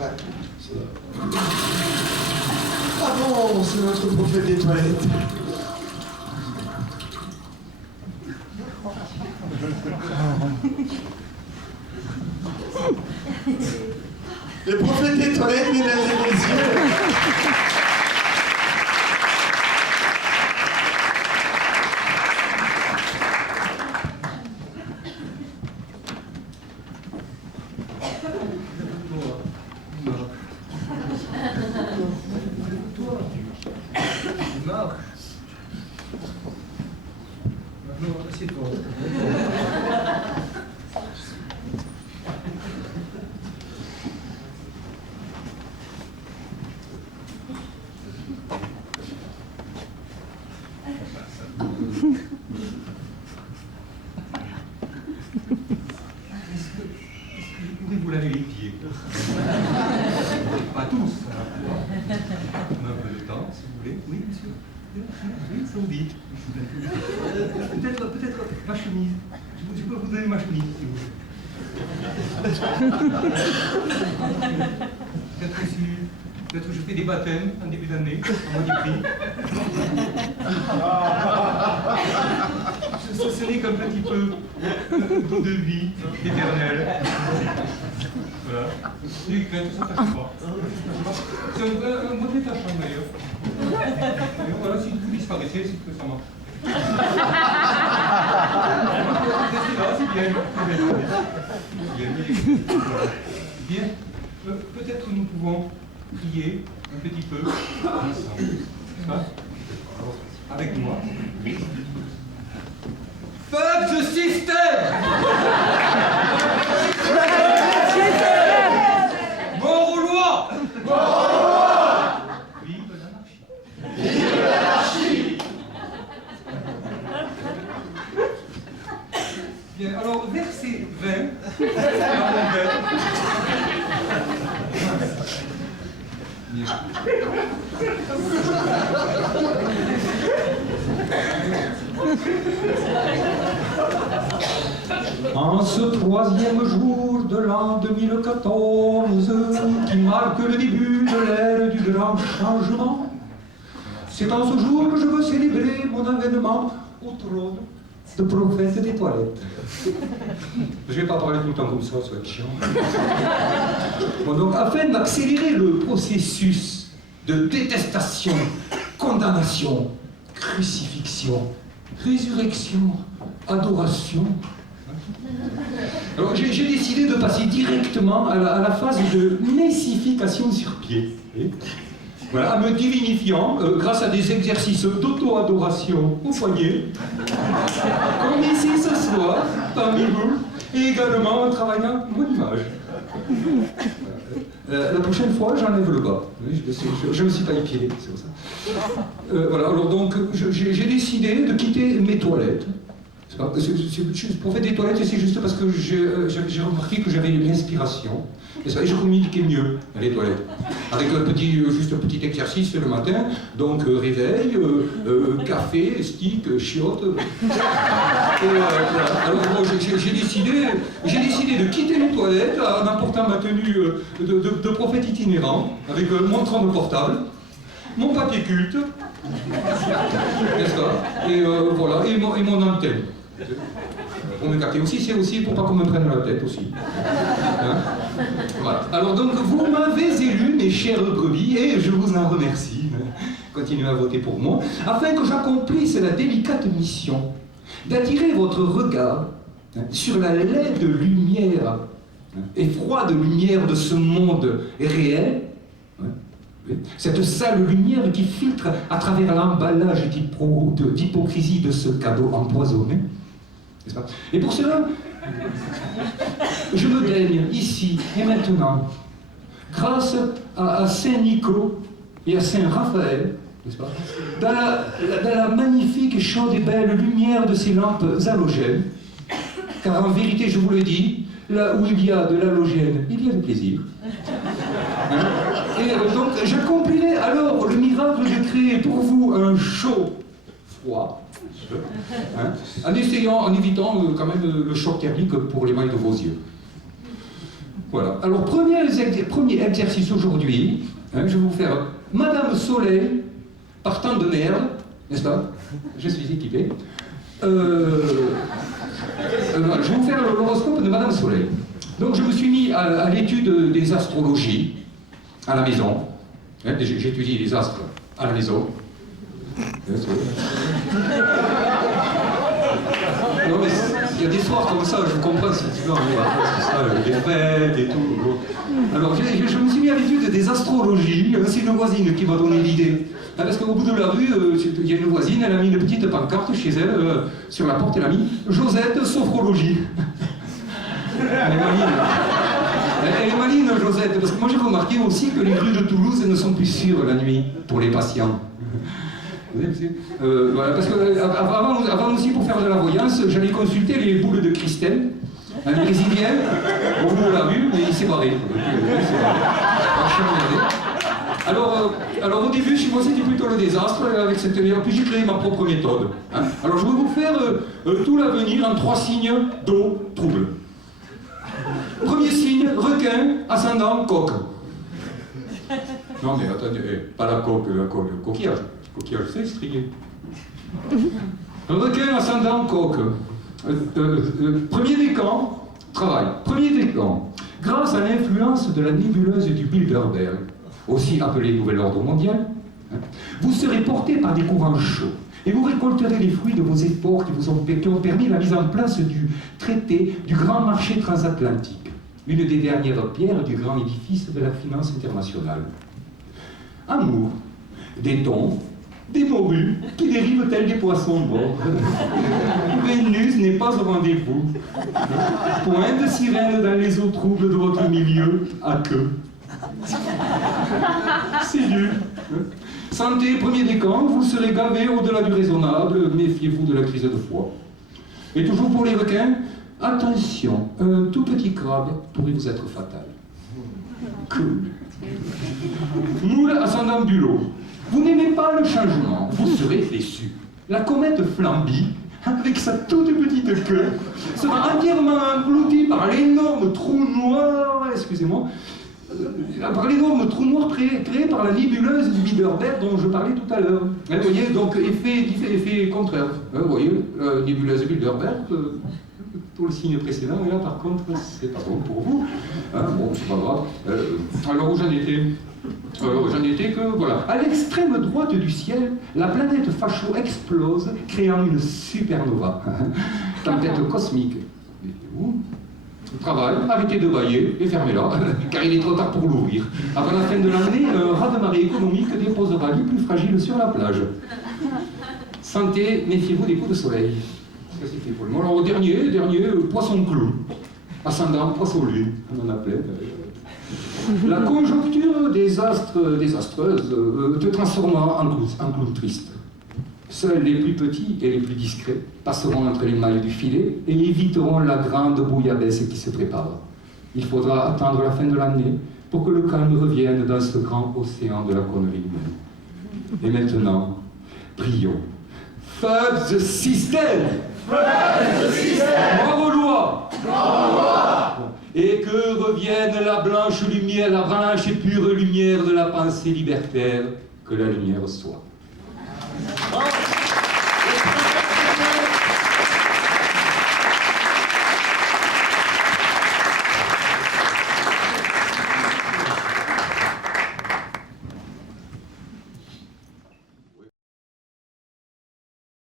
Ouais. Ah bon, c'est notre prophète des toilettes. Le prophète des toilettes, mesdames et messieurs. Vous lavez les pieds. Pas tous. On a un peu de temps, si vous voulez. Oui, monsieur. Oui, ça vous dit. Peut-être ma chemise. Je peux vous donner ma chemise, si vous voulez. Peut-être que je fais des baptêmes en début d'année, à moitié prix. Ce n'est qu'un petit peu d'eau de vie éternelle. Voilà. Les crêtes, ça ne tâche pas. C'est un bon détachant d'ailleurs. Et voilà, si vous disparaissez, c'est que ça marche. C'est bien. Bien. Peut-être nous pouvons prier un petit peu ensemble. Avec moi. Fuck the system! Mort aux lois! Vive l'anarchie! Vive l'anarchie! Bien, alors verset 20, dans mon verre. Bien. En ce 3e jour de l'an 2014, qui marque le début de l'ère du grand changement, c'est en ce jour que je veux célébrer mon avènement au trône de prophète des toilettes. Je ne vais pas parler tout le temps comme ça va être chiant. Bon, donc, afin d'accélérer le processus de détestation, condamnation, crucifixion, résurrection, adoration. Alors j'ai décidé de passer directement à la phase de messification sur pied. Voilà, en me divinifiant grâce à des exercices d'auto-adoration au foyer, comme ici ce soir, parmi vous, et également en travaillant mon image. La prochaine fois, j'enlève le bas. Oui, je ne me suis pas épié, c'est pour ça. Voilà, alors donc, j'ai décidé de quitter mes toilettes. Pour faire des toilettes, c'est juste parce que j'ai remarqué que j'avais l'inspiration. Et je communiquais mieux dans les toilettes. Avec juste un petit exercice le matin. Donc réveil, café, stick, chiottes. Alors bon, j'ai décidé de quitter les toilettes en apportant ma tenue de prophète itinérant, avec mon trône portable, mon papier culte, n'est-ce pas? Et voilà, et mon antenne. Pour me capter aussi, c'est aussi pour pas qu'on me prenne la tête aussi. Hein? Voilà. Alors donc, vous m'avez élu, mes chères brebis, et je vous en remercie. Continuez à voter pour moi, afin que j'accomplisse la délicate mission d'attirer votre regard sur la laide lumière et froide lumière de ce monde réel. Cette sale lumière qui filtre à travers l'emballage d'hypocrisie de ce cadeau empoisonné. Et pour cela, je me daigne ici et maintenant, grâce à Saint-Nicolas et à Saint-Raphaël, n'est-ce pas, dans la magnifique et chaude et belle lumière de ces lampes halogènes, car en vérité, je vous le dis, là où il y a de l'halogène, il y a du plaisir. Hein? Et donc, j'accomplirai alors le miracle de créer pour vous un chaud froid, hein, en évitant quand même le choc thermique pour l'émail de vos yeux. Voilà. Alors, premier exercice aujourd'hui, hein, je vais vous faire Madame Soleil, partant de merde, n'est-ce pas? Je suis équipé. Voilà, je vais vous faire l'horoscope de Madame Soleil. Donc, je me suis mis à l'étude des astrologies à la maison. Hein, j'étudie les astres à la maison. Non, mais il y a des soirs comme ça, je comprends, c'est ça, les fêtes et tout. Alors, je me suis mis à l'étude des astrologies. C'est une voisine qui m'a donné l'idée. Parce qu'au bout de la rue, il y a une voisine, elle a mis une petite pancarte chez elle, sur la porte, elle a mis Josette Sophrologie. Elle est maline. Elle est maline, Josette, parce que moi j'ai remarqué aussi que les rues de Toulouse ne sont plus sûres la nuit pour les patients. Voilà, parce qu'avant aussi, pour faire de la voyance, j'allais consulter les boules de Christelle, un Brésilien, au bout de la rue, mais il s'est barré. Alors au début, chez moi c'était plutôt le désastre avec cette lumière, puis j'ai créé ma propre méthode. Hein. Alors je vais vous faire tout l'avenir en 3 signes d'eau trouble. Premier signe, requin, ascendant, coque. Non mais attendez, pas la coque, le coquillage. Coquillage, c'est strié. Requin, ascendant, coque. Premier décan, travail. Premier décan, grâce à l'influence de la nébuleuse du Bilderberg, aussi appelée Nouvel Ordre Mondial, hein, vous serez porté par des courants chauds et vous récolterez les fruits de vos efforts qui ont permis la mise en place du traité du grand marché transatlantique, une des dernières pierres du grand édifice de la finance internationale. Amour, des thons, des morues qui dérivent tels des poissons morts. Vénus n'est pas au rendez-vous. Point de sirène dans les eaux troubles de votre milieu, à queue. C'est nul. Santé, premier décan, vous serez gavé au-delà du raisonnable, méfiez-vous de la crise de foie. Et toujours pour les requins, attention, un tout petit crabe pourrait vous être fatal. Cool. Moule ascendant bulot. Vous n'aimez pas le changement, vous serez déçu. La comète Flamby, avec sa toute petite queue, sera entièrement engloutie par l'énorme trou noir, excusez-moi, par l'énorme trou noir créé par la nébuleuse du Bilderberg dont je parlais tout à l'heure. Vous voyez, donc effet contraire. Vous voyez, nébuleuse Bilderberg, pour le signe précédent, et là par contre, c'est pas bon pour vous. Hein, bon, c'est pas grave. Alors où j'en étais? J'en étais que, voilà. À l'extrême droite du ciel, la planète Facho explose, créant une supernova. Tempête cosmique. Où? Travail, arrêtez de bailler et fermez-la, car il est trop tard pour l'ouvrir. Avant la fin de l'année, un raz-de-marée économique déposera les plus fragiles sur la plage. Santé, méfiez-vous des coups de soleil. Alors, dernier, poisson clou. Ascendant, poisson lune. On en a plein. La conjoncture désastreuse te transformera en clown triste. Seuls les plus petits et les plus discrets passeront entre les mailles du filet et éviteront la grande bouillabaisse qui se prépare. Il faudra attendre la fin de l'année pour que le calme revienne dans ce grand océan de la connerie humaine. Et maintenant, prions. Fuck the system! Mort aux lois! Et que revienne la blanche lumière, la blanche et pure lumière de la pensée libertaire, que la lumière soit.